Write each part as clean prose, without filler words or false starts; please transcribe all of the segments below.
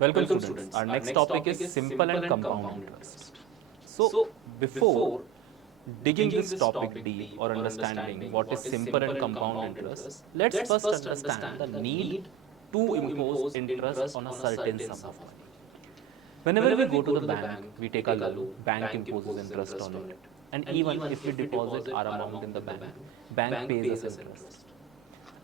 Welcome students. Our next topic is simple and compound interest. So before digging this topic deep or understanding what is simple and compound interest, let's first understand the need to impose interest on a certain sum of money. Whenever we go to the bank, we take a loan, bank imposes interest on it. And even if we deposit our amount in the bank pays us interest.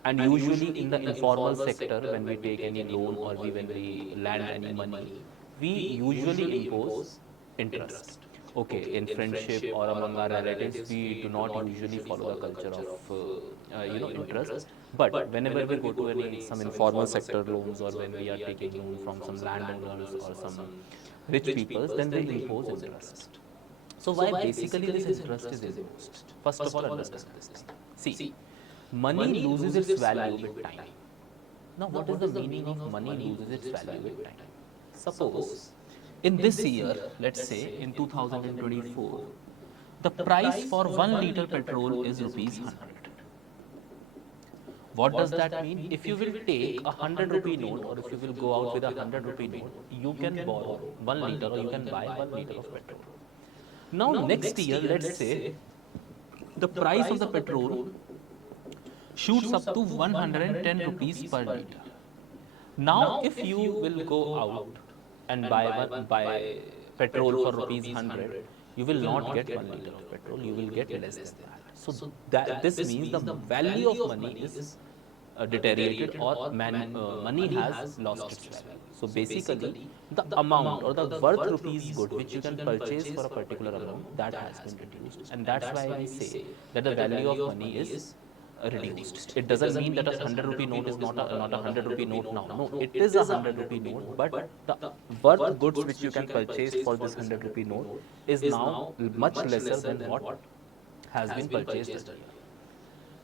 And usually in the informal sector, when we take any loan or when we lend any money, we usually impose interest. Okay, in friendship or among our relatives, we do not usually follow the culture of interest. But whenever we go to any some informal sector loans or when we are taking loan from some landowners or some rich peoples, then they impose interest. So why basically this interest is imposed? First of all, understand this thing. See, money loses its value with time. Now, what is the meaning of money loses its value with time? Suppose in this year, let's say in 2024, the price for 1 liter petrol is rupees 100. What does that mean? If you will take a 100 rupee note or if you will go out with a 100 rupee note, you can borrow 1 liter or you can buy 1 liter of petrol. Now, next year, let's say the price of the petrol shoots up to 110 rupees per liter. Now, if you will go out and buy petrol for rupees 100, you will not get 1 liter of petrol, you will get less than that. So, this means the value of money is deteriorated or money has lost its value. So, basically, the amount or the worth rupees good which you can purchase for a particular amount, that has been reduced. And that's why we say that the value of money is reduced. It doesn't mean that a 100 rupee note is not a 100 rupee note now. No, it is a 100 rupee note, but the worth goods which you can purchase for this 100 rupee note is now much lesser than what has been purchased earlier.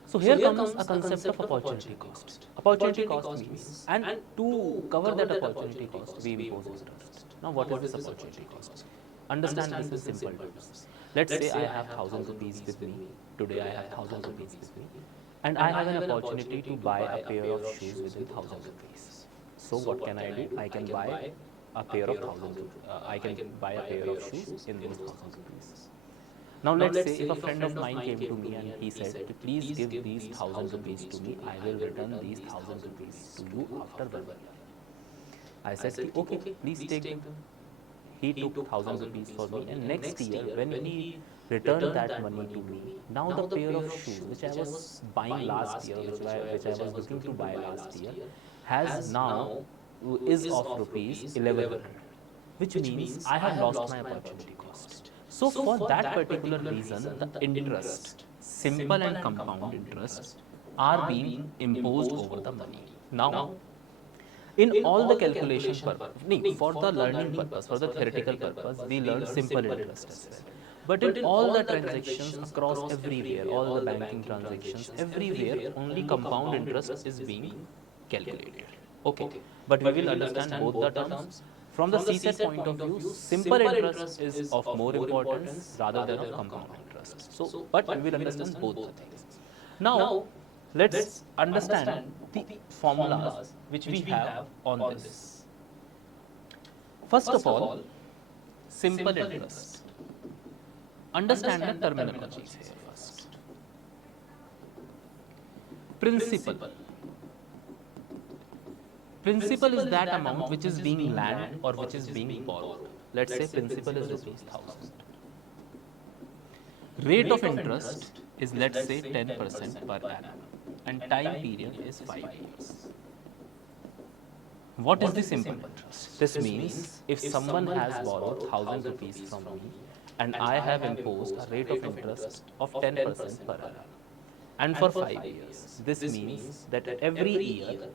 So here comes a concept of opportunity cost. Opportunity cost means, and to cover that opportunity cost, we impose interest. Now, what is this opportunity cost? Understand this in simple terms. Let's say I have 1,000 rupees with me. Today I have 1,000 rupees with me. And I have an opportunity to buy a pair of shoes within 1,000 rupees. So what can I do? I can buy a pair of 1,000. I can buy a pair of shoes in those 1,000 rupees. Now let's say if a friend of mine came to me and he said, please give these 1,000 rupees to me. I will return these 1,000 rupees to you after 1 year. I said, okay, please take them. He took 1,000 rupees for me, and next year when he returned that money to me, now the pair of shoes which I was buying last year, which I was looking to buy last year, has now is of rupees 1,100, which means I have lost my opportunity cost. So for that particular reason, the interest, simple and compound interest, are being imposed over the money. Now, in all the calculation purpose, for the learning purpose, for the theoretical purpose, we learn simple interest as well. But in all the transactions across everywhere, all the banking transactions, everywhere, only compound interest is being calculated. Okay, but we will understand both the terms. From the CSAT point of view, simple interest is of more importance rather than of compound interest. So, but we will understand both the things. Now, let's understand the formulas which we have on this. First of all, simple interest. Understand the terminologies here first. Principal. Principal is that amount which is being lent or which is being borrowed. Let's say principal is rupees 1,000. Rate of interest is, let's say, 10% per annum, and time period is 5 years. What is the simple interest? This means if someone has borrowed 1,000 rupees from me and I have imposed a rate of interest of 10% per annum and for 5 years, this means that every year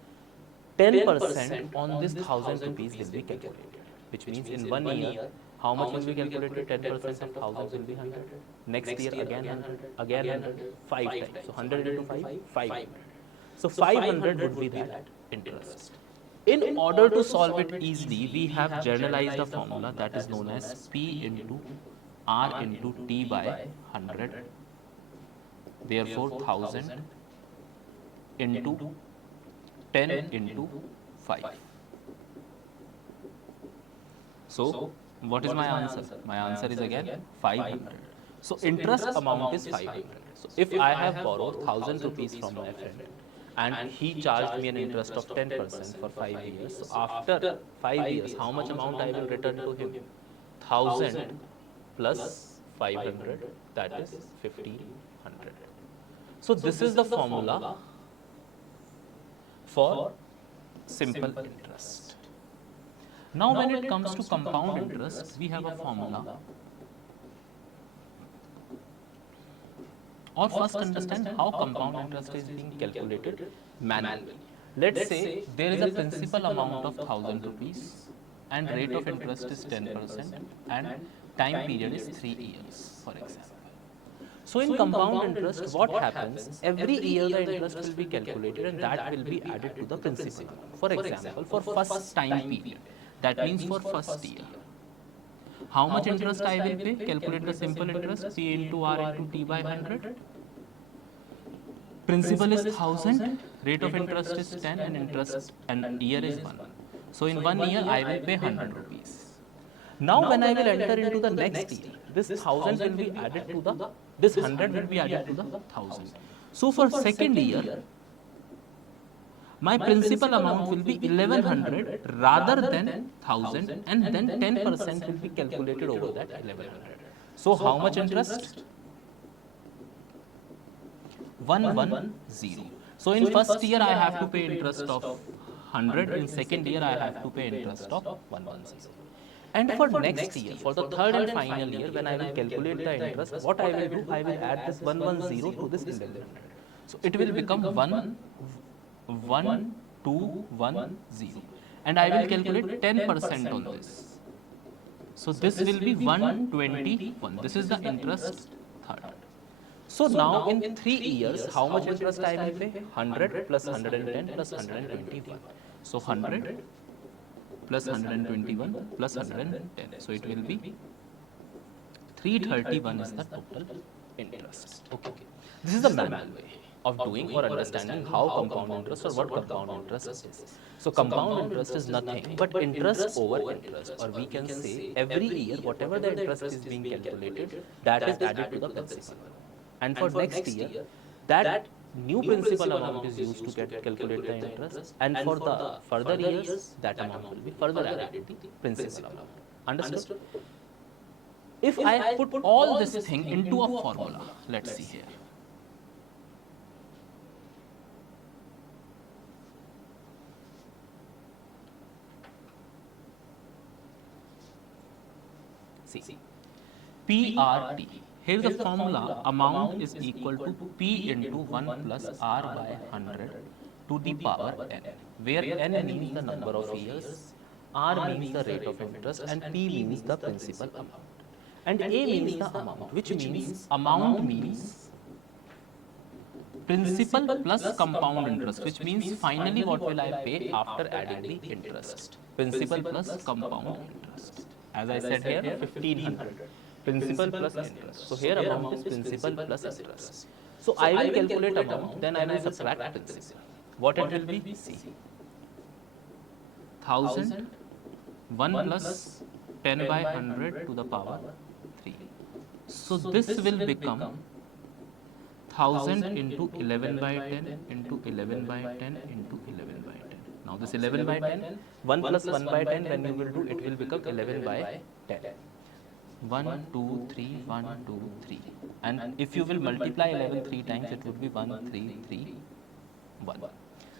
10% on this 1,000 rupees will be calculated, which means in 1 year, how much will be calculated? 10% of 1,000 will be 100. Next year again 100, again 100, 5 times. So 100 into 5, 500. So 500 would be that interest. In order to solve it easily, we have generalized a formula that is known as P into R into T by 100. Therefore, 1,000 into 10 into 5. So what is my answer? My answer is again 500. So interest amount is 500. So if I have borrowed 1000 rupees from my friend and he charged me an interest of 10% for 5 years. So after 5 years, how much amount I will return to him? 1000 plus 500, that is 1500. So this is the formula for simple interest. Now when it comes to compound interest, we have a formula. Or first understand how compound interest is being calculated manually. Let's say there is a principal amount of 1000 rupees and rate of interest is 10% and time period is 3 years, for example. So in compound interest, what happens? Every year the interest will be calculated and that will be added to the principal. For example, for first time period, that means for first year. How much interest I will pay? Calculate the simple interest, P into R into T by 100. Principal is 1000, rate of interest is 10 and interest and year is 1. So in 1 year I will pay 100 rupees. Now when I will enter into the next year, this 1000 will be added to the, this 100 will be added to the 1000. So for second year, my principal amount will be 1100 rather than 1000 and then 10% will be calculated over that 1100. So how much interest? 110. So in first year I have to pay interest of 100, in second year I have to pay interest of 110. And for next year, for the third and final year, when I will calculate the interest, what I will do, I will add this 110 to this 1100. So it will become 1210 and I will calculate 10% on this. So this will be 121. This is the interest third. So now in 3 years, how much interest I will pay? 100 plus 110 plus 121. So 100 plus 121 plus 110. So it will be 331 is the total interest. Okay. This is the manual way of doing or understanding how compound interest or what compound interest is. So compound interest is nothing but interest over interest, or we can say every year whatever the interest is being calculated, that is added to the principal. And for next year, that new principal amount is used to calculate the interest, and for the further years, that amount will be further added to the principal amount. Understood? If I put all this thing into a formula, let's see here. See, PRT. Here the formula, amount is equal to P into 1 plus R by 100 to the power n, where n means the number of years, R means the rate of interest, and P means the principal amount. And A means the amount, which means amount means principal plus compound interest, which means finally what will I pay after adding the interest? Principal plus compound interest. As I said here, 1500. Principal plus interest. So here amount is principal plus interest. So I will calculate amount, then I will subtract principal. What it will be? See. 1000, 1 plus 10 by 100 to the power 3. So this will become 1000 into 11 by 10 into 11 by 10 into 11 by 10. Now this 11 by 10, 1 plus 1 by 10, when you will do, it will become 11 by 10. 1, 2, 3, 1, 2, 3. And if you will multiply 11 3 times, it would be 1, 3, 3, 1.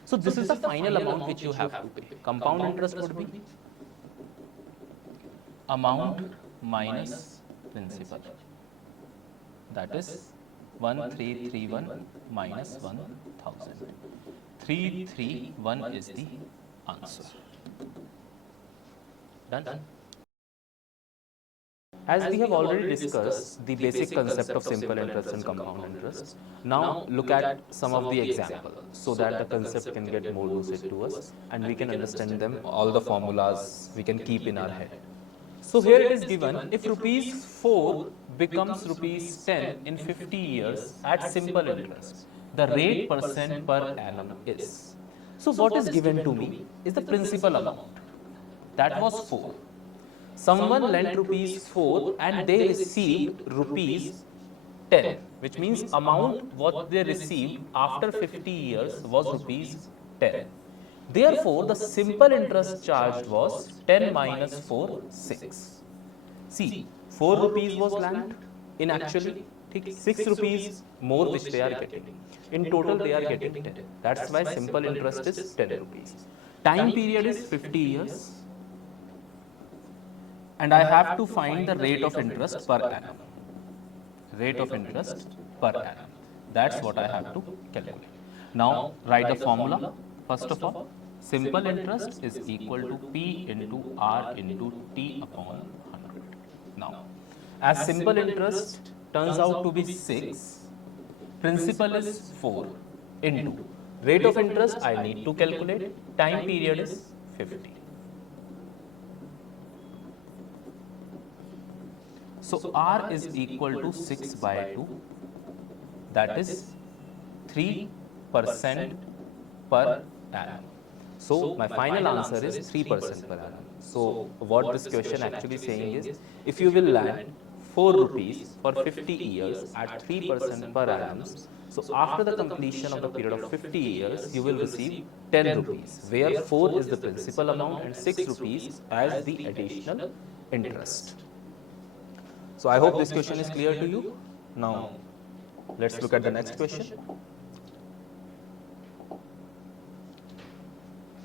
So this is the final amount which you have to pay. Compound interest would be amount minus principal. That is 1331 minus 1000. 331 is the answer. Done? As we have already discussed the basic concept of simple interest and compound interest, now look at some of the examples so that the concept can get more lucid to us and we can understand them, all the formulas we can keep in our head. So here it is given, if rupees 4 becomes rupees 10 in 50 years at simple interest, the rate percent per annum is. So what is given to me is the principal amount. That was 4. Someone lent rupees 4 and they received rupees 10, which means amount what they received after 50 years was rupees 10. Therefore, the simple interest charged was 10 minus 4, 6. See, 4 rupees was lent in actually, 6 rupees more which they are getting. In total, they are getting 10. That's why simple interest is 10 rupees. Time period is 50 years. And I have to find the rate of interest per annum. Rate of interest per annum. That's what I have to calculate. Now, write the formula. First of all, simple interest is equal to P into R into T upon 100. Now, as simple interest turns out to be 6, principal is 4 into rate of interest I need to calculate, time period is 50. So, R is equal to 6 by 2, that is 3% per annum. So, my final answer is 3% per annum. So, what this question actually saying is, if you will lend 4 rupees for 50 years at 3% per annum, so after the completion of the period of 50 years, you will receive 10 rupees, where 4 is the principal amount and 6 rupees as the additional interest. So, I hope this question is clear to you. Now, let's look at the next question.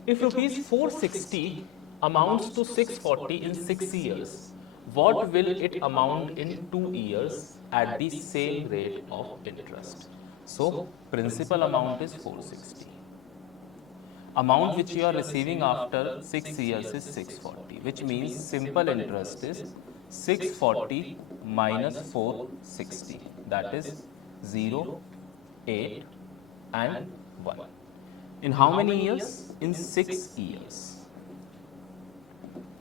If rupees 460 amounts to 640 in 6 years, what will it amount in 2 years at the same rate of interest? So, principal amount is 460. Amount which you are receiving after 6 years is 640, which means simple interest is 640 minus 460, that is 0, 8 and 1. In how many years? In 6 years.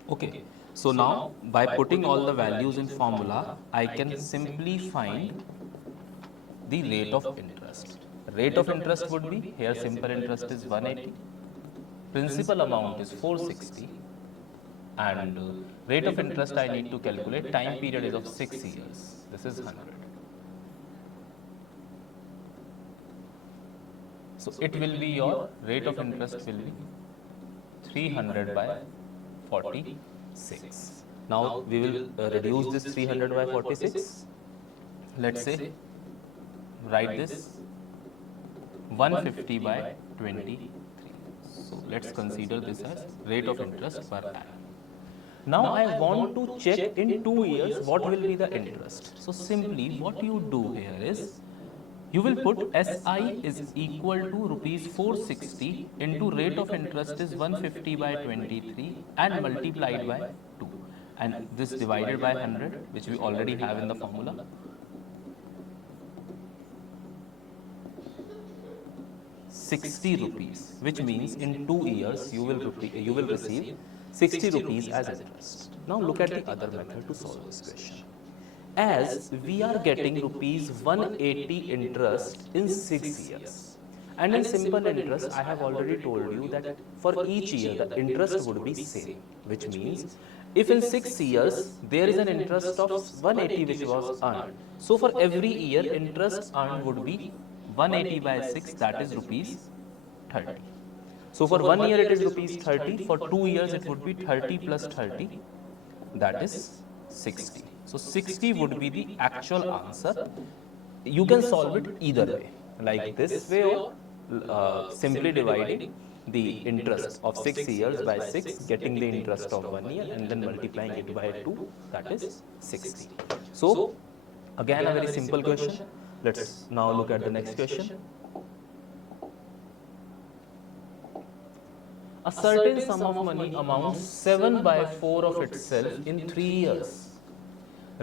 Okay. So now, by putting all the values in formula, I can simply find the rate of interest. Rate of interest would be, here simple interest is 180, principal amount is 460, and rate of interest I need to calculate, time period is of 6 years, this is 100. So, it will be your rate of interest will be 300 by 46. Now, we will reduce this 300 by 46. Let's say, write this 150 by 23. So, let's consider this as rate of interest per annum. Now, I want to check in 2 years what will be the interest. So, simply what you do here is, you will put SI is equal to rupees 460 into rate of interest is 150 by 23 and multiplied by 2, and this divided by 100, which we already have in the formula. ₹60, which means in 2 years you will receive 60 rupees as interest. Now look at the other method to solve this question. As we are getting rupees 180 interest in 6 years, and in simple interest I have already told you that for each year the interest would be same, which means if in 6 years there is an interest of 180 which was earned, so for every year interest earned would be 180 by 6, that is rupees 30. So for 1 year it is rupees 30, for 2 years it would be 30 plus 30, that is 60. So 60 would be the actual answer. You can solve it either way, like this way or simply dividing the interest of 6 years by 6, getting the interest of 1 year and then multiplying it by 2, that is 60. So again a very simple question. Let's now look at the next question. A certain sum of money amounts 7 by 4 of itself in 3 years.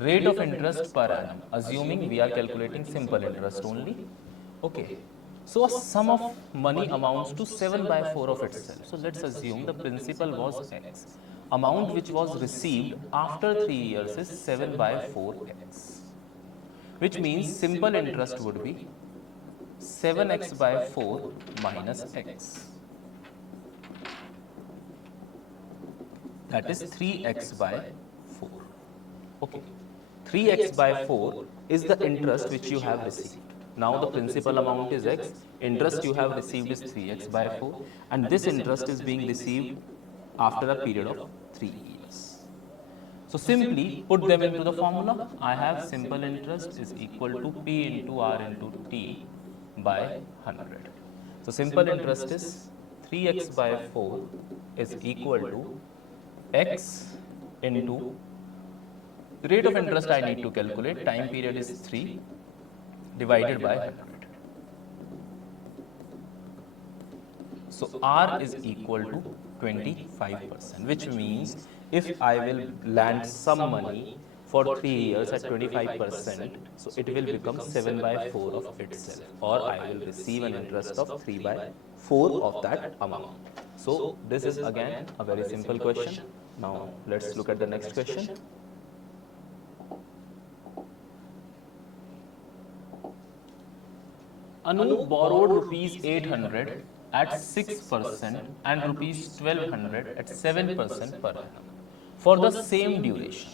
Rate of interest per annum, assuming we are calculating simple interest only. Okay. So a sum of money amounts to 7 by 4 of itself. So let's assume the principal was X. Amount which was received after 3 years is 7 by 4x, which means simple interest would be 7x by 4 minus x. That is 3x by Okay. 3x by 4 is the interest which you have received. Now the principal amount is x, interest you have received is 3x by 4, and this interest is being received after a period of 3 years. So simply put them into the formula. I have simple interest is equal to P into R into T by 100. So simple interest is 3x by 4 is equal to x into the rate of interest I need to calculate. Time period is 3 divided by 100. So R is equal to 25%, which means if I will lend some money for 3 years at 25%, so it will become 7 by 4 of itself, or I will receive an interest of 3 by 4 of that amount. So this is again a very simple question. Now let's look at the next question. Anup borrowed rupees 800 at 6% and rupees 1200 at 7% per annum for the same duration.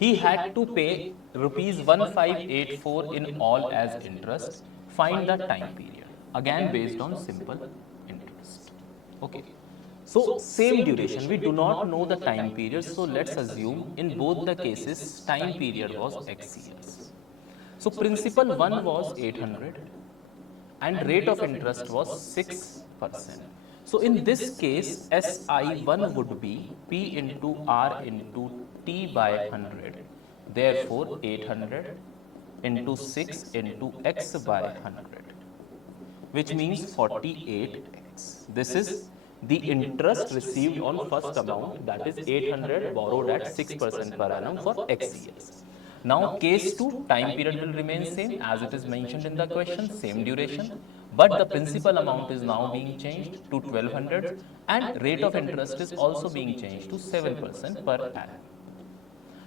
He had to pay rupees 1584 in all as interest. Find the time period. Again based on simple interest. Okay. So same duration. We do not know the time period. So let's assume in both the cases time period was x years. So principal one was 800 and rate of interest was 6%. So in this case, SI1 would be P into R into T by 100. Therefore, 800 into 6 into x by 100, which means 48x. This is the interest received on first amount, that is 800 borrowed at 6% per annum for x years. Now case 2, time period will remain same as it is mentioned in the question, same duration, but the principal amount is now being changed to 1200 and rate of interest is also being changed to 7% per annum.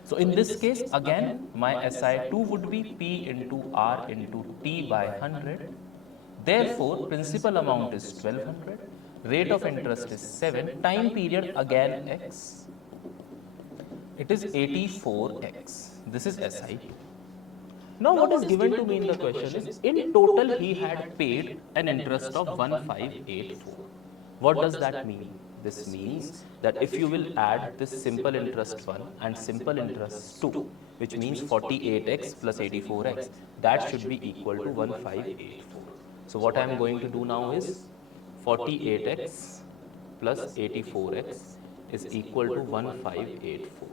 So in this case again my SI2 would be P into R into T by 100. Therefore principal amount is 1200, rate of interest is 7, time period again x, it is 84x. This is SI2. Now what is given to me in the question is, in total he had paid an interest of 1584. What does that mean? This means that if you will add this simple interest 1 and simple interest 2, which means 48x plus 84x, that should be equal to 1584. So what I am going to do now is 48x plus 84x is equal to 1584.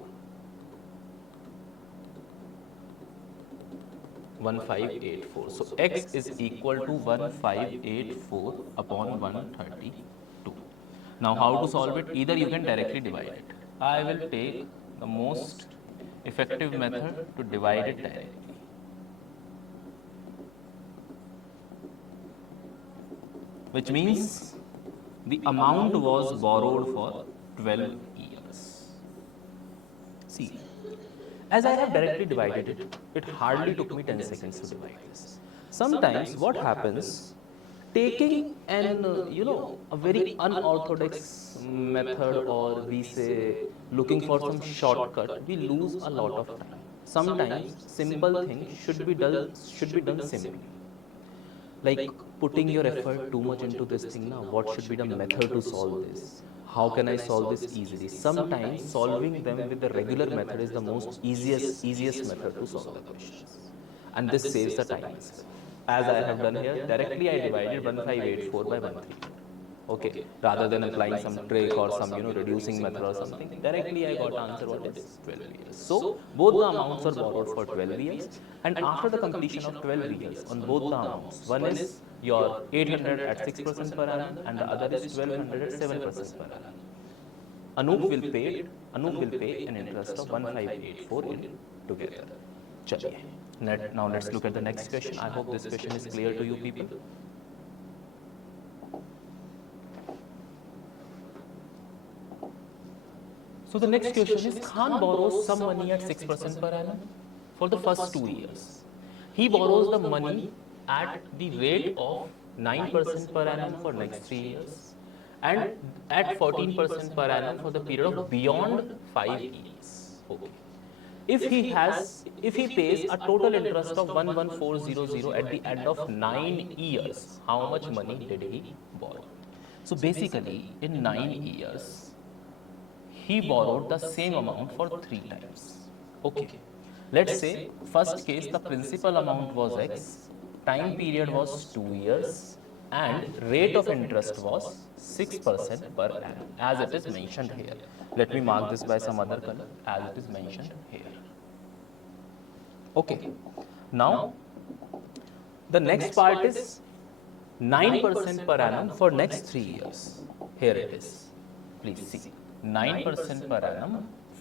1584. So x is equal to 1584 upon 132. Now how to solve it? Either you can directly divide it. I will take the most effective method to divide it directly. Which means the amount was borrowed for 12 years. See, as I have directly divided it, it hardly took me 10 seconds to divide this. Sometimes what happens, taking an, a very unorthodox method, or we say looking for some shortcut, we lose a lot of time. Sometimes simple things should be done simply. Like putting your effort too much into this thing now, what should be the method to solve this? How can I solve this easily? Sometimes solving them with the regular method is the most easiest method to solve the questions. And this saves the time as well. As I have done here, directly I divided 1584 by 132. Okay, rather than applying some trick or some reducing method or something, directly I got answer what is 12 years. So both the amounts are borrowed for 12 years, and after the completion of 12 years on both the amounts, one is your 800 at 6% per annum and the other is 1200 at 7% per annum. Anup will pay an interest of 1584 in together. Chaliye. Now let's look at the next question. I hope this question is clear to you people. So the next question is, Khan borrows some money at 6% per annum for the first 2 years. He borrows the money at the rate of 9% per annum for next 3 years and at 14% per annum for the period of beyond 5 years. Okay. if he pays a total interest of 11400 at the end of 9 years, how much money did he borrow? So basically in 9 years he borrowed the same amount for 3 times. Okay, let's say first case the principal amount was x, time period was 2 years, and rate of interest was 6% per annum as it is mentioned here. Let me mark this by some other color as it is mentioned here. Okay, now the next part is 9% per annum for next 3 years. Here it is. Please see. 9% per annum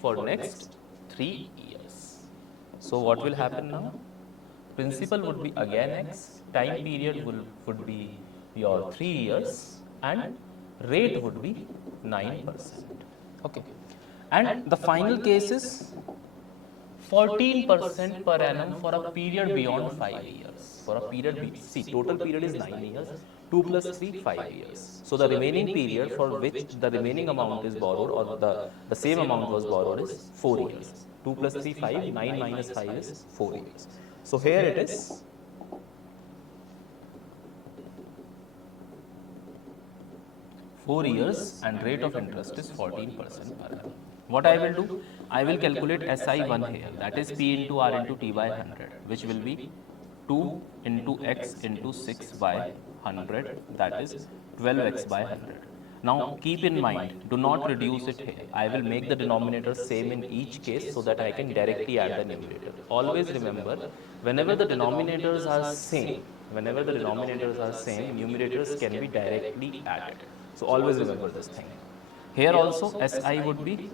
for next 3 years. So what will happen now? Principal would be again x, time period would be your 3 years, and rate would be 9%. Okay. And the final case is 14% per annum for a period beyond 5 years. For a period, see, total period is 9 years, 2 plus 3, 5 years. So the remaining period for which the remaining amount is borrowed, or the same amount was borrowed, is 4 years. 2 plus 3, 5, 9 minus 5 is 4 years. So here it is 4 years and rate of interest is 14% per annum. What I will do? I will calculate SI1 here, that is P into R into T by 100, which will be 2 into X into 6 by 100, that is 12X by 100. Now keep in mind, do not reduce it here. I will make the denominator same in each case so that I can directly add the numerator. Always remember, whenever the denominators are same, numerators can be directly added. So always remember this thing. Here also SI would be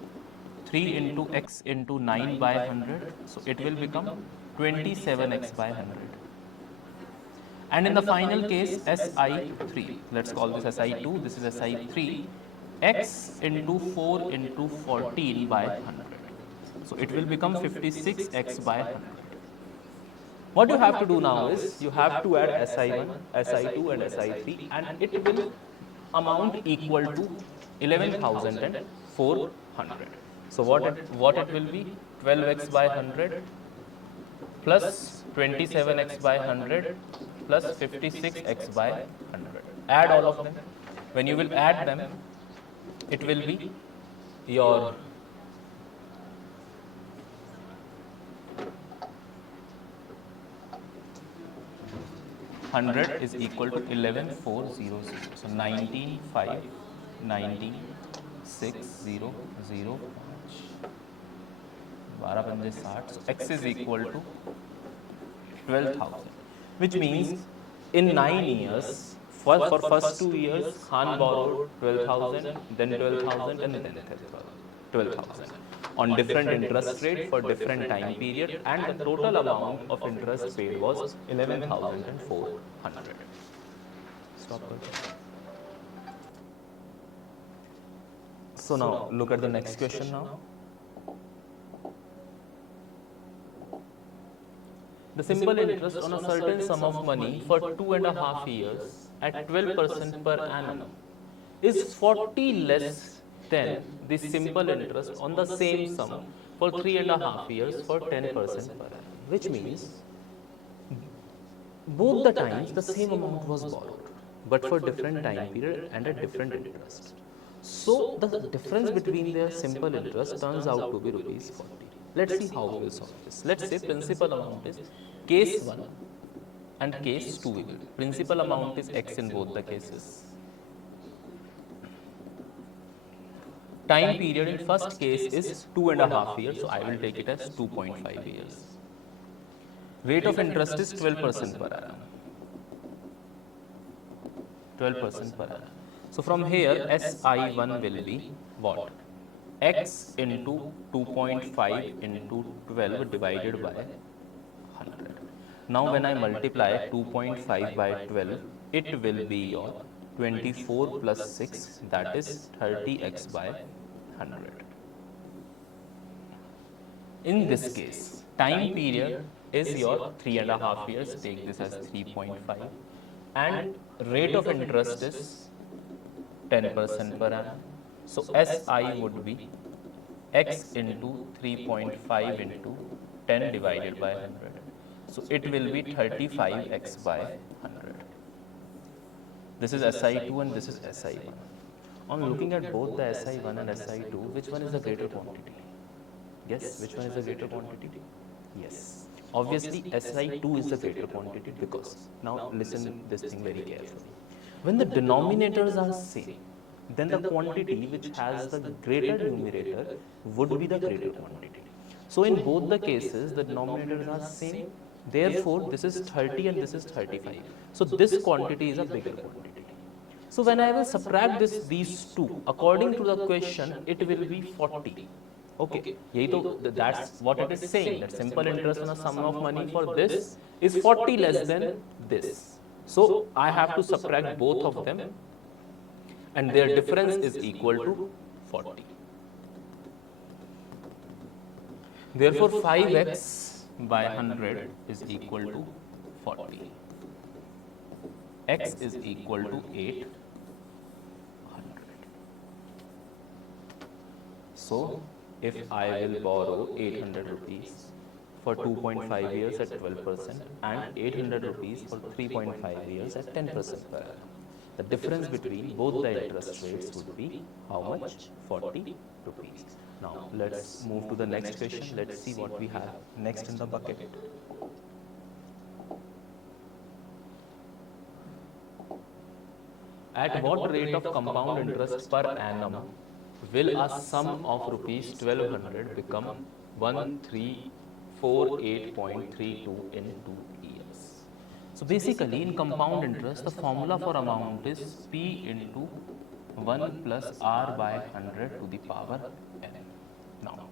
3 into x into 9 by 100. So it will become 27x by 100. And in the final case SI3, let's call this SI2, this is SI3, x into 4 into 14 by 100. So it will become 56x by 100. What you have to do now is you have to add SI1, SI2 and SI3, and it will amount equal to 11,400. So what it will be? 12x by 100 plus 27x by 100 plus 56x by 100. Add all of them. When you will add them, it will be your 100 is equal to 11,400. So 19,500, 19,600, 12 पंजे 60. So x is equal to 12,000, which means in 9 years, for first 2 years, Khan borrowed 12,000, then 12,000, and then 12,000 on different interest rate for different time period, and the total amount of interest paid was 11,400. Stop. So now look at the next question now. The simple interest on a certain sum of money for 2.5 years at 12% per annum is 40 less than the simple interest on the same sum for 3.5 years for 10% per annum, which means both the times the same amount was borrowed, but for different time period and at different interest. So the difference between their simple interest turns out to be rupees 40. Let's see how we will solve this. Let's say principal amount is case 1 and case 2. Principal amount is x in both the cases. Time period in first case is 2.5 years, so I will take it as 2.5 years. Rate of interest is 12% per annum. 12% per annum. So from here SI1 will be what? X into 2.5 into 12 divided by 100. Now when I multiply 2.5 by 12, it will be your 24 plus 6, that is 30x by 100. In this case, time period is your 3.5 years, take this as 3.5, and rate of interest is 10% per annum. So SI would be x into 3.5 into 10 divided by 100. So it will be 35x by 100. This is SI2 and this is SI1. On looking at both the SI1 and SI2, which one is the greater quantity? Guess which one is the greater quantity? Yes. Obviously, SI2 is the greater quantity because, now listen this thing very carefully. When the denominators are same, then the quantity which has the greater numerator would be the greater quantity. So in both the cases, the denominators are same. Therefore, this is 30 and this is 35. So this quantity is a bigger quantity. So when I will subtract these two, according to the question, it will be 40. Okay, that's what it is saying, that simple interest on a sum of money for this is 40 less than this. So I have to subtract both of them and their difference is equal to 40. Therefore, 5x by 100 is equal to 40. X is equal to 800. So, if I will borrow 800 rupees for 2.5 years at 12% and 800 rupees for 3.5 years at 10% per annum, the difference between both the interest rates would be how much? 40 rupees. Now, let's move to the next question. Let's see what we have next in the bucket. At what rate of compound interest per annum will a sum of rupees 1200 become 1348.32 in 2 years? So basically, in compound interest, the formula for amount is P into 1 plus R by 100 to the power n. Now,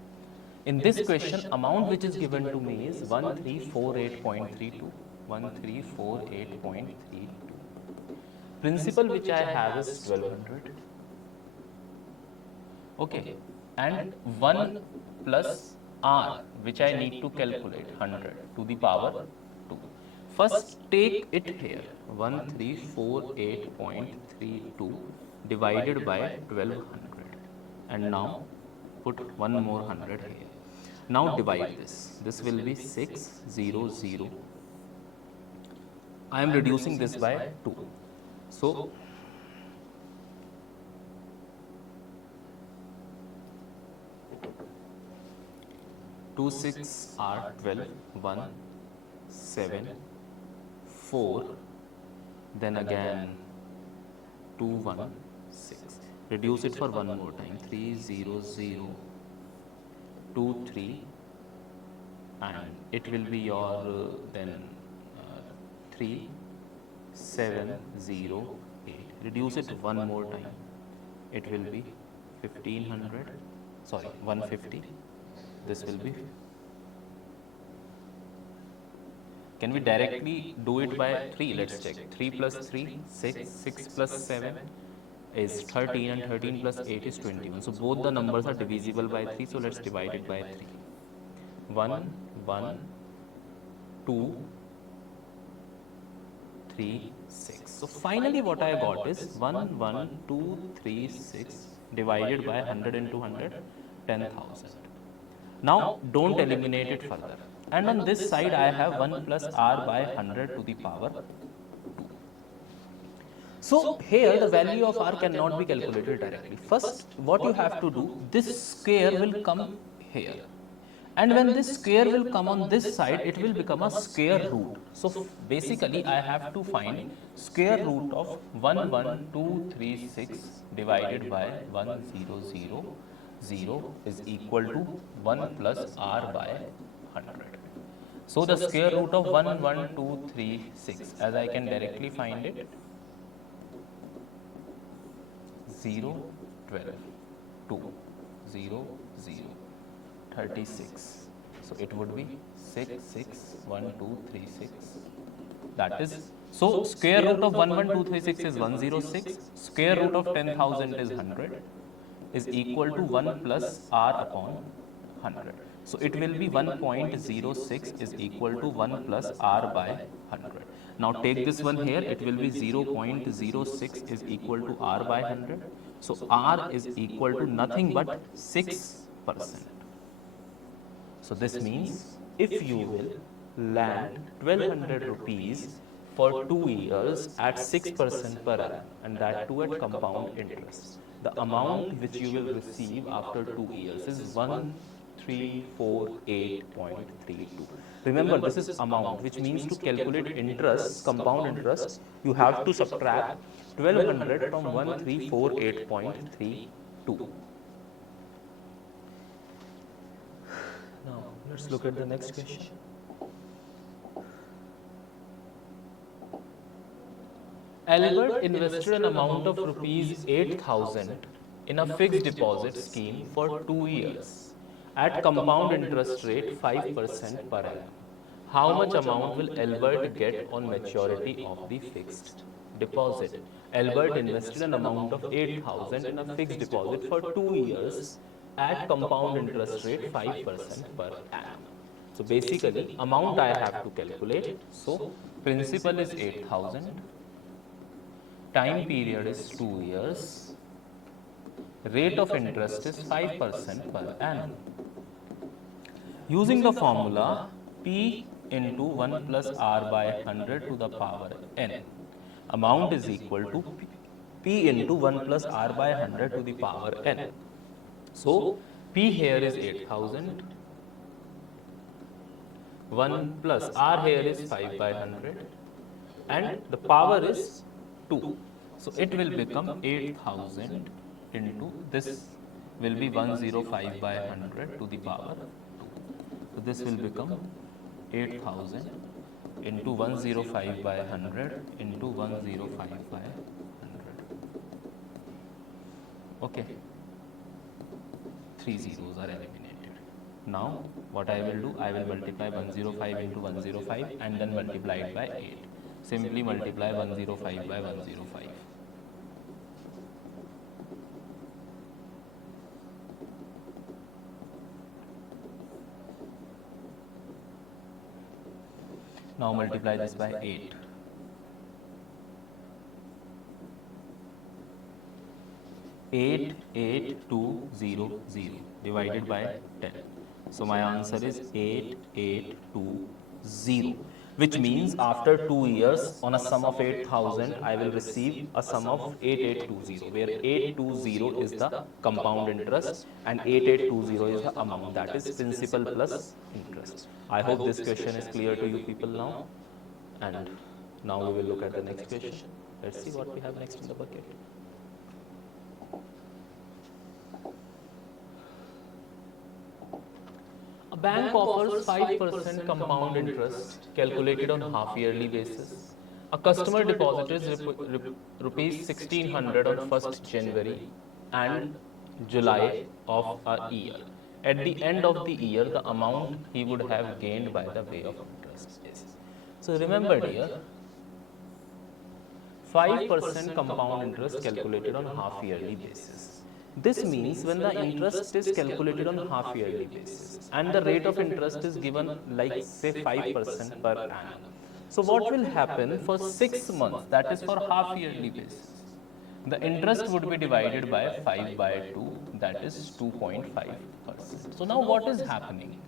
in this question, amount which is given to me is 1348.32. 1348.32. Principal which I have is 1200. Okay, and 1 plus R which I need to calculate 100 to the power 2. First take it here, 1348.32 divided by 1200 and now put one more 100 here. Now divide this. This will be 600. I am reducing this by 2. So, two 6 are 12, 1, 7, 4, then again 2, 1, 6. Reduce it for one more time, 300, 2, 3, and it will be your then 3, 7, 0, 8. Reduce it one more time. It will be 1500, sorry, 150. This will be. Can we directly do it by 3? Let's check. 3 plus 3, 6. 6 plus 7 is 13 and 13 plus 8 is 21. So both the numbers are divisible by 3. So let's divide it by 3. 1, 1, 2, 3, 6. So finally what I got is 1, 1, 2, 3, 6 divided by 100 into 100, 10,000. Now don't eliminate it further. And on this side I have 1 plus R by 100 to the power 2. So here the value of R cannot be calculated directly. First what you have to do, this square will come here. And when this square will come on this side, it will become a square root. So basically I have to find square root of 11236 divided by 1000 is equal to 1 plus R by 100. So the square root of 11236, as I can directly find it, 0, 12, 2, 0, 0. 36. So it would be 661236. That is, so square root of 11236 is 106. Square root of 10,000 is 100. Is equal to 1 plus R upon 100. So it will be 1.06 is equal to 1 plus R by 100. Now take this one here. It will be 0.06 is equal to R by 100. So R is equal to nothing but 6 So this means if you will lend 1200 rupees for 2 years at 6% per annum, and that too at compound interest, the amount which you will receive after 2 years is 1348.32. Remember, this is amount, which means to calculate interest, compound interest, you have to subtract 1200 from 1348.32. Now, let's look at the next question. Albert invested an amount of rupees 8,000 in a fixed deposit scheme for 2 years at compound interest rate 5% per annum. How much amount will Albert get on maturity of the fixed deposit? Albert invested an amount of 8,000 in a fixed deposit for 2 years at compound interest rate 5% per annum. So basically, amount I have to calculate. So principal is 8,000. Time period is 2 years. Rate of interest is 5% per annum. Using the formula P into 1 plus R by 100 to the power n, amount is equal to P into 1 plus R by 100 to the power n. So P here is 8,000. 1 plus R here is 5 by 100. And the power is 2. So it will become 8,000 into this will be 105 by 100 to the power 2. So this will become 8,000 into 105 by 100 into 105 by 100. Okay. 3 zeros are eliminated. Now what I will do, I will multiply 105 into 105 and then multiply it by 8. Simply multiply 105 by 105. Now multiply this by 8. 88200 divided by 10. So my answer is 8820, which means after 2 years on a sum of 8,000 I will receive a sum of 8820, where 820 is the compound interest and 8820 is the amount, that is principal plus interest. I hope this question is clear to you people now. And now we will look at the next question. Let's see what we have next in the bucket. A bank offers 5% compound interest calculated on half-yearly basis. A customer deposits rupees 1,600 on 1st January and July of a year. At the end of the year, the amount he would have gained by the way of interest is. So remember dear, 5% compound interest calculated on half-yearly basis. This means when the interest is calculated on half-yearly basis and the rate of interest is given like say 5% per annum. So what will happen for 6 months, that is for half-yearly basis? The interest would be divided by 5 by 2, that is 2.5%. So now what is happening?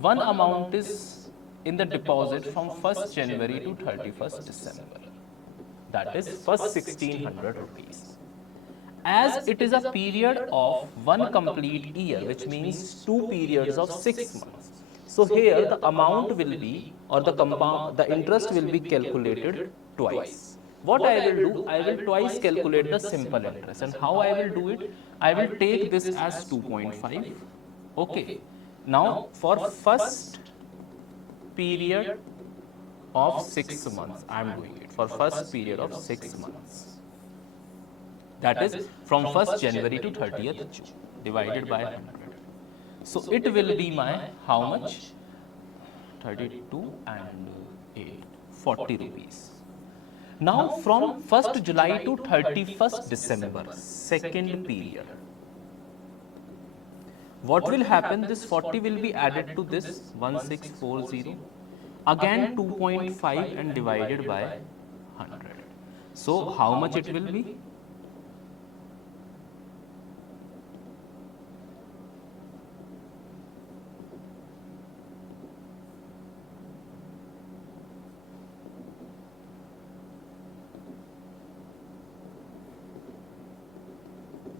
One amount is in the deposit from 1st January to 31st December. That is first 1,600 rupees. As it is a period of one complete year, which means 2 periods of 6 months. So here the amount will be, or the interest will be calculated twice. What I will do, I will twice calculate the simple interest. And how I will do it? I will take this as 2.5. Okay. Now for first period of 6 months, I am doing it for first period of 6 months. That is from 1st January to 30th June divided by 100. So it will be my how much? 32 and 8, 40 rupees. Now from 1st July to 31st December, second period. What will happen? This 40 will be added to this 1640. Again 2.5 and divided by 100. So how much it will be?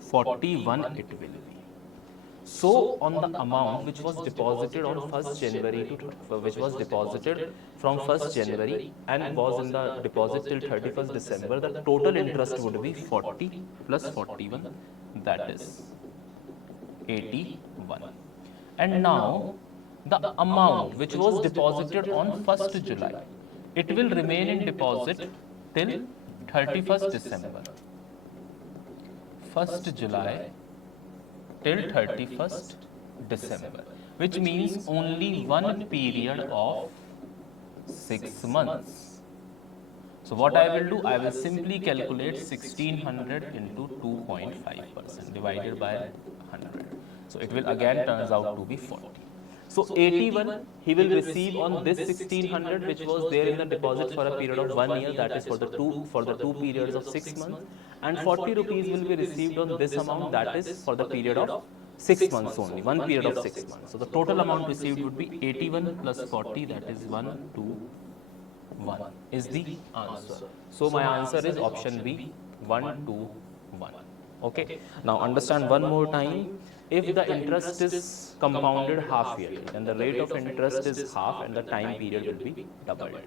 41 it will be. So on the amount which was deposited on 1st January which was deposited from 1st January and was in the deposit till 31st December, the total interest would be 40 plus 41, that is 81. And now the amount which was deposited on 1st July, it will remain in deposit till 31st December. 1st July till 31st December, which means only one period of 6 months. So what I will do, I will simply calculate 1600 into 2.5% divided by 100. So it will again turns out to be 40. So 81 he will receive on this 1600 which was there in the deposit for a period of 1 year, that is for the two periods of 6 months, and 40 rupees will be received on this amount, that is for the period of 6 months only, one period of 6 months. So the total amount received would be 81 plus 40, that is 121 is the answer. So my answer is option B, 121. Okay. Now understand one more time. If the interest is compounded half yearly, then the rate of interest is half and the time period will be doubled.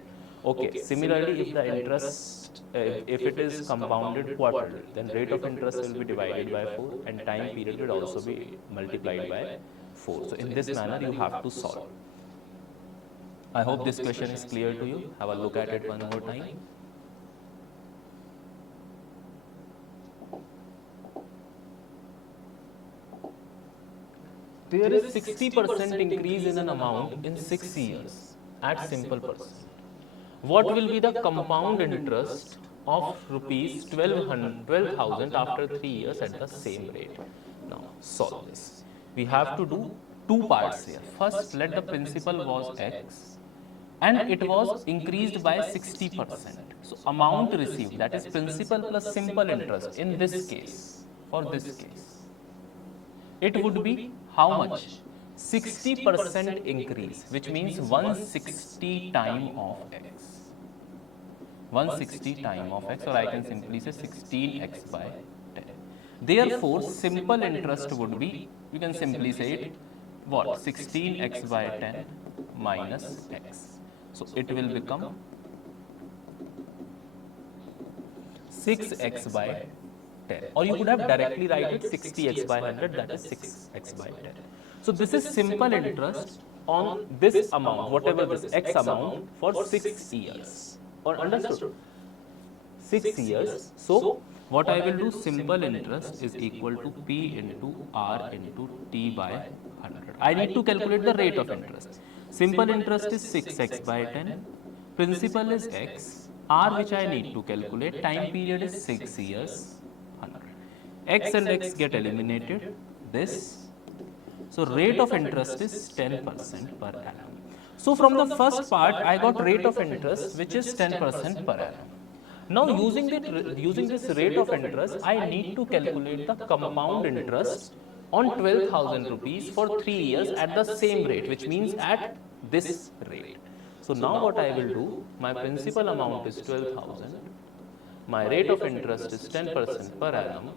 Okay. Similarly, if the interest, if it is compounded quarterly, then rate of interest will be divided by 4 and time period will also be multiplied by 4. So in this manner, you have to solve. I hope this question is clear to you. Have a look at it one more time. There is 60% increase in an amount in 6 years at simple percent. What will be the compound interest of rupees 12,000 after 3 years at the same rate? Now solve this. We have to do two parts here. First, let the principal was X and it was increased by 60%. So amount received, that is principal plus simple interest in this case, for this case, it would be how much? 60% increase, which means 160 time of X. 160 time of X, or I can simply say 16x by 10. Therefore, simple interest would be, you can simply say it, what? 16x by 10 minus x. So it will become 6x by 10. Or you could have directly write it 60x by 100, that is 6x by 10. So this is simple interest on this amount, whatever this x amount, for 6 years. Or understood? 6 years. So what I will do, simple interest is equal to P into R into T by 100. I need to calculate the rate of interest. Simple interest is 6x by 10. Principal is x. R which I need to calculate. Time period is 6 years. 100. X and x get eliminated. This. So rate of interest is 10% per annum. So from the first part, I got rate of interest which is 10% per annum. Now using this rate of interest, I need to calculate the compound interest on 12,000 rupees for 3 years at the same rate, which means at this rate. So now what I will do, my principal amount is 12,000, my rate of interest is 10% per annum,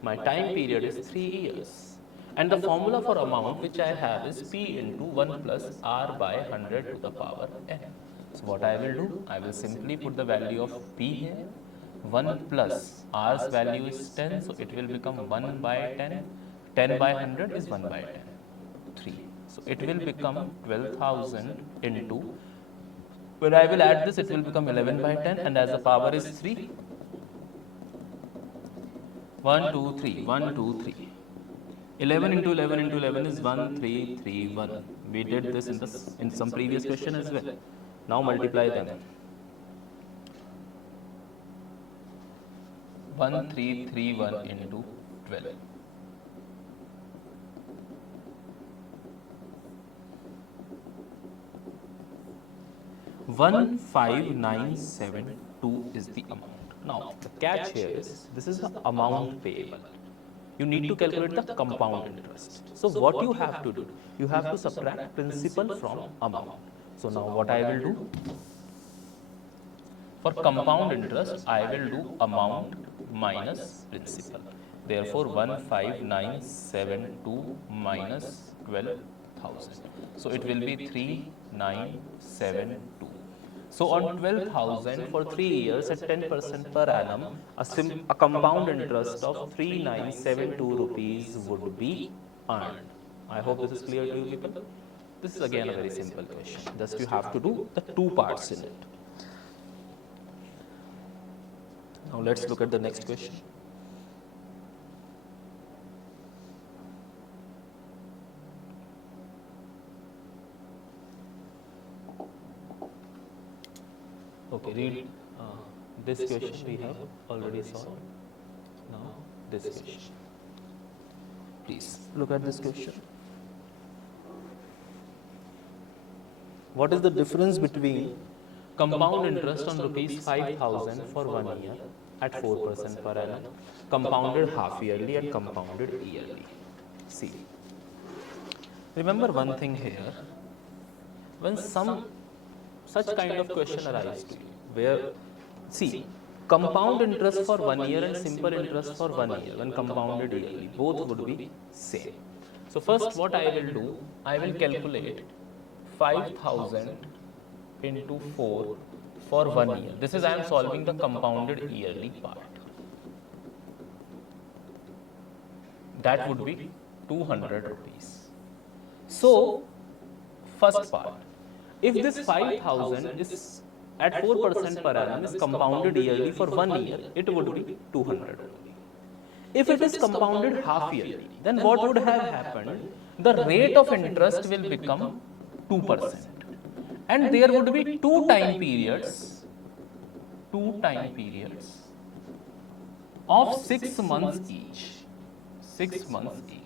my time period is 3 years. And the formula for amount which I have is P into 1 plus R by 100 to the power n. So what I will do, I will simply put the value of P here. 1 plus R's value is 10, so it will become 1 by 10. 10 by 100 is 1 by 10, 3. So it will become 12,000 into, when I will add this, it will become 11 by 10, and as the power is 3, 1, 2, 3, 1, 2, 3. 11 into 11 into 11 is 1331. We did this in some previous question as well. Now multiply them. 1331 into 12. 15972 is the amount. Now the catch here is, this is the amount payable. You need to calculate the compound interest. So what you have to do, you have to subtract principal from amount. So now what I will do, for compound interest, I will do amount minus principal. Therefore, 15972 minus 12,000. So it will be 3972. So on 12,000 for 3 years at 10% per annum, a compound interest of 3972 rupees would be earned. I hope this is clear to you people. This is again a very simple question. Just you have to do the two parts in it. Now let's look at the next question. Okay, read this question we have already solved. Now this question. Please look at this question. What is the difference between compound interest on rupees 5,000 for 1 year at 4% per annum, compounded half yearly and compounded yearly? See, remember one thing here. When some such kind of question arises to you, where, see, compound interest for 1 year and simple interest for 1 year, when compounded yearly, both would be same. So first what I will do, I will calculate 5,000 into 4 for 1 year. This is I am solving the compounded yearly part. That would be 200 rupees. So, first part, if this 5,000 is at 4% per annum is compounded yearly for 1 year, it would be 200 rupees. If it is compounded half yearly, then what would have happened? The rate of interest will become 2%. And there would be two time periods of 6 months each. 6 months each.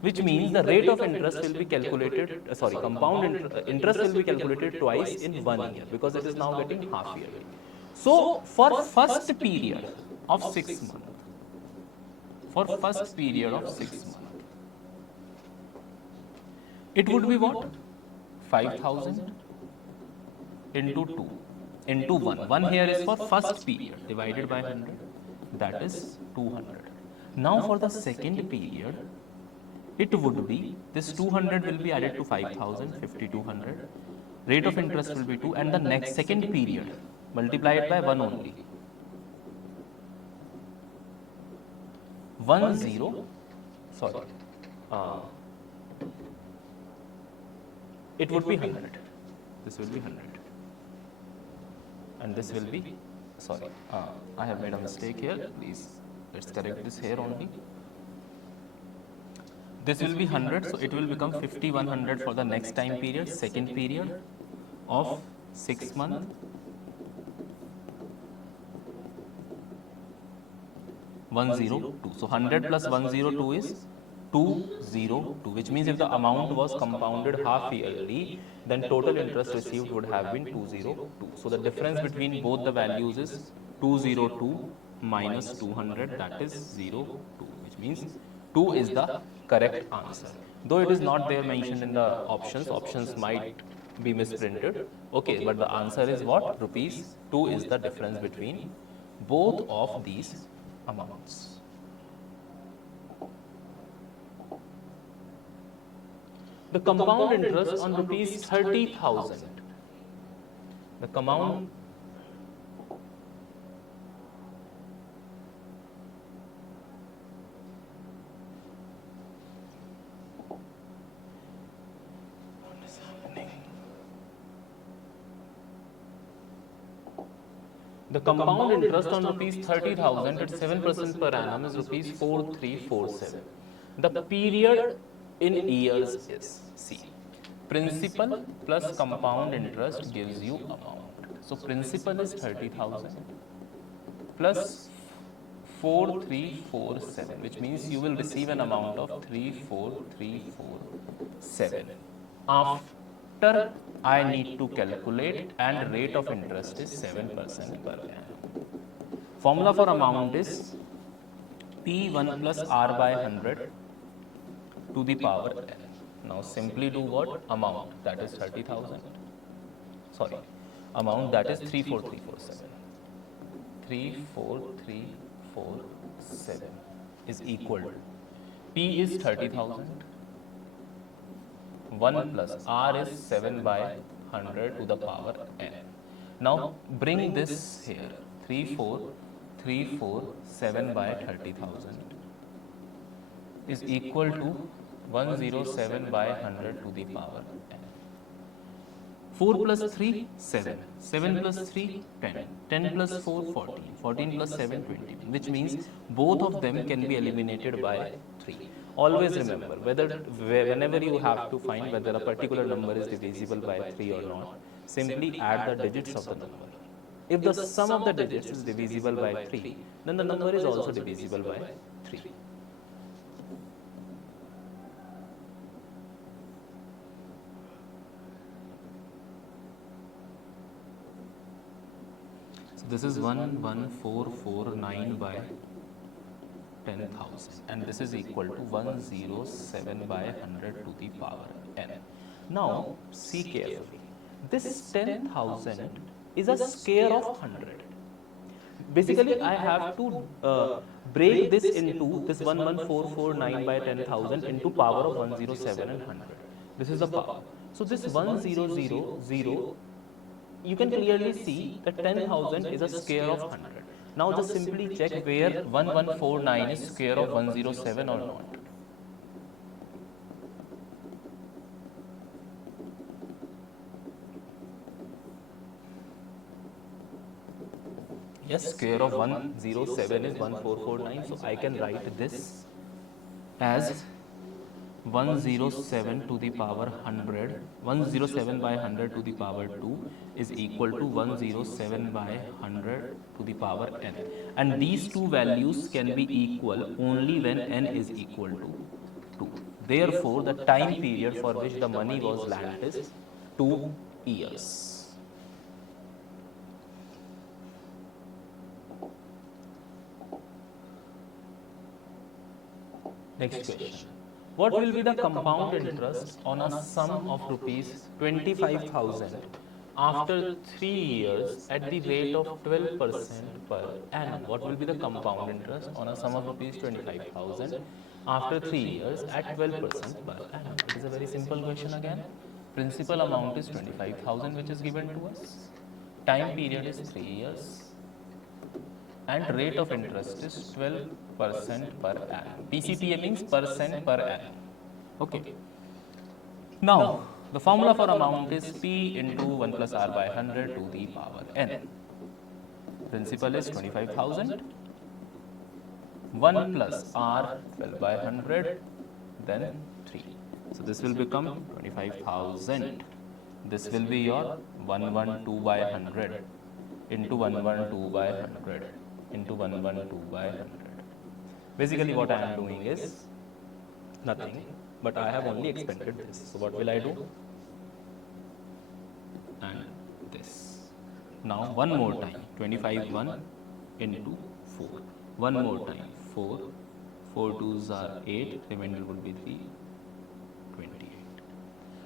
Which means the rate of interest will be calculated, compound interest will be calculated twice in 1 year because it is now getting half yearly. So, for first period of 6 months, it would be what? 5,000 into 2 into 1. 1 here is for first period divided by 100, that is 200. Now for the second period, it would be, this 200 will be added to 5,000, 5,200. Rate of interest will be 2 and the next second period, multiply it by 1 only. it would be 100. This will be 100. And this will be, I have made a mistake here. Please, let's correct this here only. This will be 100, so it will become 5,100 for the next time period, second period of 6 months. 102. So 100 plus 102 is 202, which means if the amount was compounded half yearly, then total interest received would have been 202. So the difference between both the values is 202 minus 200, that is 02, which means 2 is the correct answer. Though it is not there mentioned in the options might be misprinted. Okay, but the answer is what? Rupees 2 is the difference between both of these amounts. The compound interest on rupees 30,000. The compound The compound interest on rupees 30,000 at 7% per annum is rupees 4,347. The period in years is, see, principal plus compound interest gives you amount. So principal is 30,000 plus 4,347, which means you will receive an amount of 3,4,347. After I need to calculate, and rate of interest is 7% per annum. Formula for amount is P1 plus R by 100 to the power n. Now simply do what? Amount, that is 30,000. Amount, that is 3,4,347. 3,4,347 is equal to P is 30,000, 1 plus R is 7 by 100 to the power n. Now bring this here, 3437 by 30,000 is equal to 107 by 100 to the power n. 4 plus 3, 7. 7 plus 3, 10. 10 plus 4, 14. 14 plus 7, 20. Which means both of them can be eliminated by 3. Always remember, whenever you have to find whether a particular number is divisible by 3 or not, simply add the digits of the number. If the sum of the digits is divisible by 3, then the number is also divisible by 3. This is 11449 by 10,000 and this is equal to 107 by 100 to the power n. Now see carefully, this 10,000 is a square of 100. Basically I have to break this into this 11449 by 10,000 into power of 107 and 100. This is the power. So this 1000, you can clearly see that 10,000 is a square of 100. Now just simply check where 1149 is square of 107 or not. Yes, square of 107 is 1449. So I can write this as 107 to the power 100, 107 by 100 to the power 2 is equal to 107 by 100 to the power n. And these two values can be equal only when n is equal to 2. Therefore, the time period for which the money was lent is 2 years. Next question. What will be the compound interest on a sum of rupees 25,000 after 3 years at the rate of 12% per annum? What will be the compound interest on a sum of rupees 25,000 after 3 years at 12% per annum? It is a very simple question again. Principal amount is 25,000 which is given to us. Time period is 3 years. And rate of interest is 12% per annum. PCPA means percent per annum. Okay. Now, the formula for amount is P into 1 plus R by 100 to the power n. Principal is 25,000. 1 plus R 12 by 100, then 3. So this will become 25,000. This will be your 112 by 100 into 112 by 100. Into 112 by 100. Basically what I am doing is nothing, but I have only expended this. So what will I do? And this. Now one more time, 25 1 into 4. One more time, 4. 4 2s are 8, remainder would be 3, 28.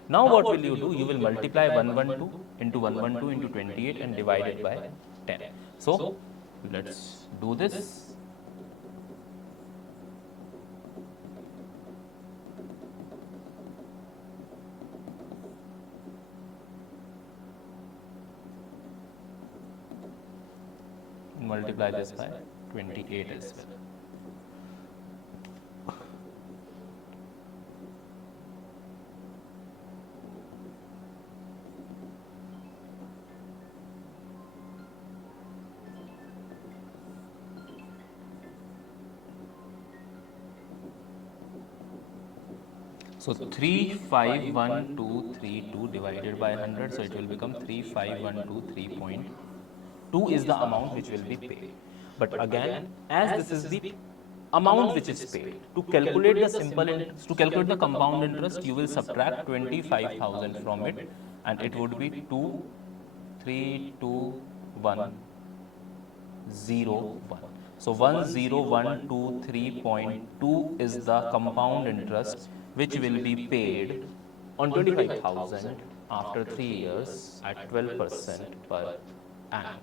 Now what will you do? You will multiply 112 into 112 into 28 and divide it by 10. So let's do this. Multiply this by 28 as well. So 351,232 divided by 100, so it will become 35123.2 is the amount which will be paid. But again, as this is the amount which is paid, to calculate the to calculate the compound interest, you will subtract 25,000 from it, and it would be 232,101. So 10123.2 is the compound interest which will be paid on 25,000 after 3 years at 12% per annum.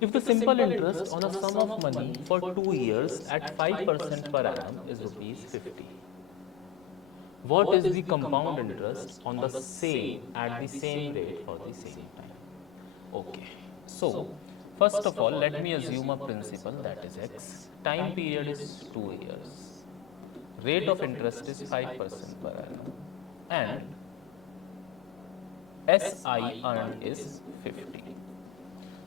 If the simple interest on a sum of money for 2 years at 5% per annum is rupees 50, what is the compound interest on the same at the same rate for the same time? Okay. So, first of all, let me assume a principal, that is x. Time period is 2 years. Rate of interest is 5% per annum. And SI earned is 50.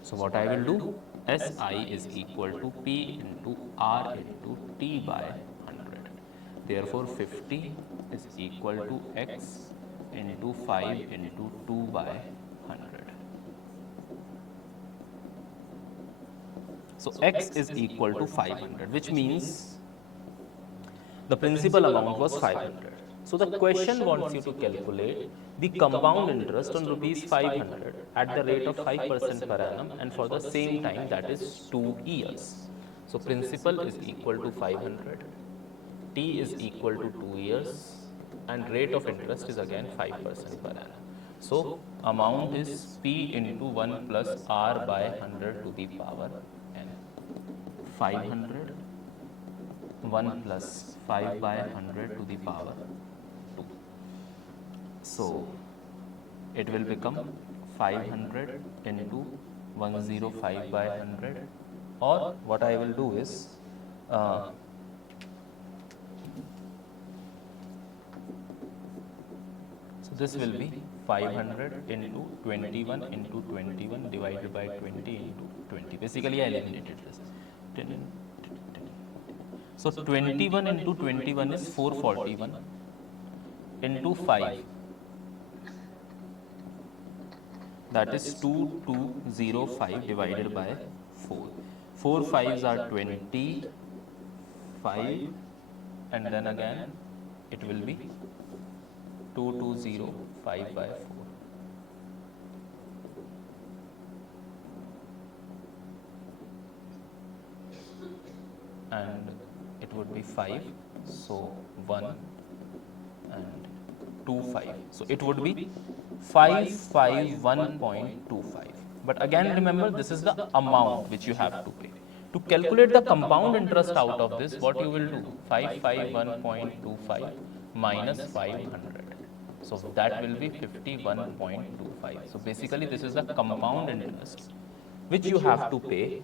So, what I will do? SI is equal to P into R into T by 100. Therefore, 50 is equal to x into 5 into 2 by 100. So, x is equal to 500, which means the principal amount was 500. So, the question wants you to calculate the compound interest on rupees 500 at the rate of 5% per annum and for the same time, that is 2 years. So, principal is equal to 500, T is equal to 2 years and rate of interest is again 5% per annum. So, amount is P into 1 plus R by 100 to the power n. 500, 1 plus 5 by 100 to the power 2. So, it will become 500 into 105 by 100, or what I will do is, so this will be 500 into 21 into 21 divided by 20 into 20. Basically, I eliminated this. So, 21 into 21 is 441 into 5, that is 2205 divided by 4. 4 5s are 25 and then again it will be 2205 by 4. And it would be 5, so 1 and 2 5. So, it would be 551.25. But again remember, this is the amount which you have to pay. To calculate the compound interest out of this, what you will do? 551.25 minus 500. So, that will be 51.25. So, basically this is the compound interest which you have to pay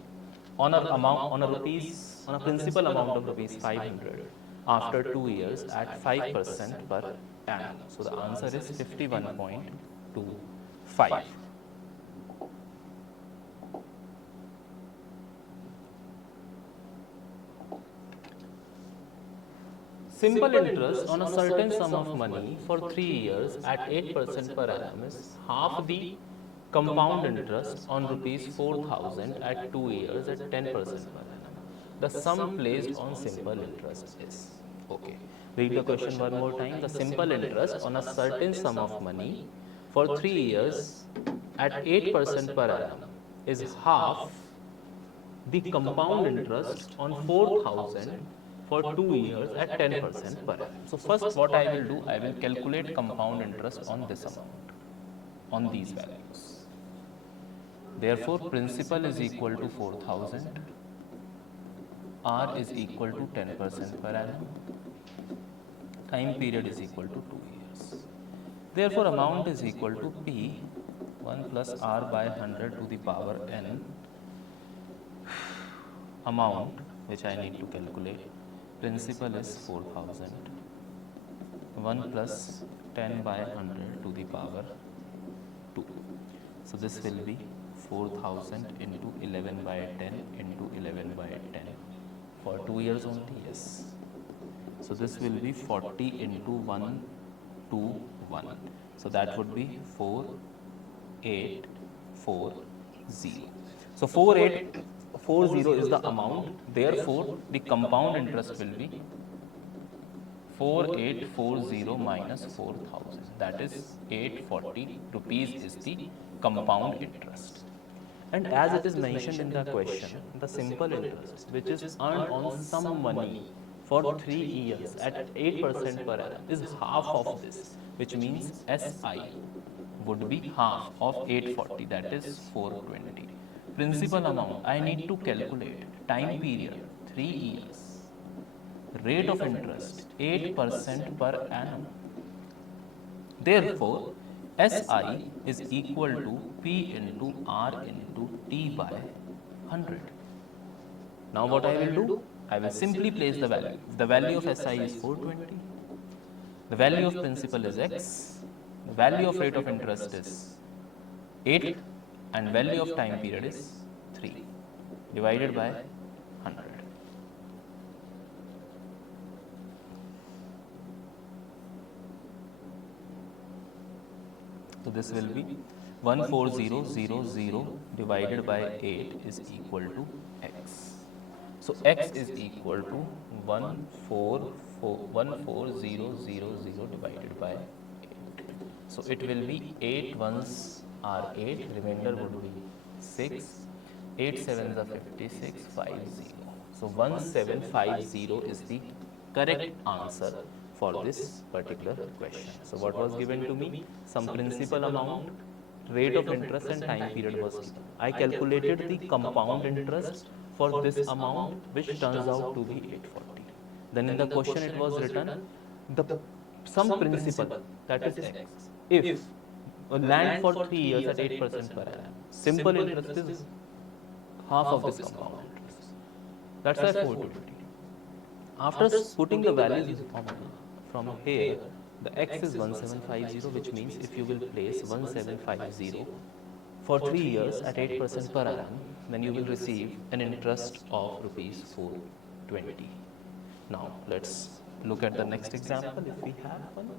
on a principal amount of rupees 500 after 2 years at 5% per annum. So, the answer is 51.25. Simple interest on a certain sum of money for 3 years at 8% per annum is half the compound interest on rupees 4,000 at 2 years at 10% per annum. The sum placed on simple interest is. Okay. Read the question one more time. The simple interest on a certain sum of money for 3 years at 8% per annum is half the compound interest on 4,000 for 2 years at 10% per annum. So, first what I will do, I will calculate compound interest on this amount, on these values. Therefore, principal is equal to 4,000, R is equal to 10% per annum, time period is equal to 2 years. Therefore, amount is equal to P 1 plus R by 100 to the power n, amount which I need to calculate. Principal is 4,000, 1 plus 10 by 100 to the power 2. So, this will be 4,000 into 11 by 10 into 11 by 10 for 2 years only, yes. So, this will be 40 into 1 to 1. So, that would be 4840. So, 4840 is the amount. Therefore, the compound interest will be 4840 minus 4,000, that is 840 rupees is the compound interest. And as it is mentioned in the question, the simple interest which is earned on some money for 3 years at 8% per annum is half of this, which means SI would be half of 840, that is 420. principal amount, I need to calculate time period 3 years, rate of interest 8% per annum. Therefore, SI is equal to P into R into T by 100. Now what I will do? I will simply place the value. The value of SI is 420. The value of principal is X. The value of rate of interest is 8. And value of time period is 3 divided by 100. So this will be 14000 divided by 8 is equal to X. So X is equal to 14000 divided by 8. So it will be 8 ones are 8, remainder would be 6, 8 sevens are 56, 50. So 1750 is the correct answer for this particular question. So what was given to me? Some principal amount, rate of interest and time period was given. I calculated the compound interest for this amount, which turns out to be 840. Then in the question it was written the some principal, that is X. If land for 3 years at 8% per annum, simple interest is half of this compound interest. That's why 420. After putting the values from here, the X is 1750, which means if you will place 1750 for 3 years at 8% per annum, then you will receive an interest of rupees 420. Now let's look at the next example if we have one.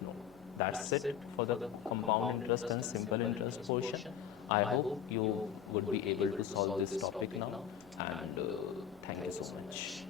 No. That's it for the compound interest and simple interest portion. I hope you would be able to solve this topic now, and thank you so much.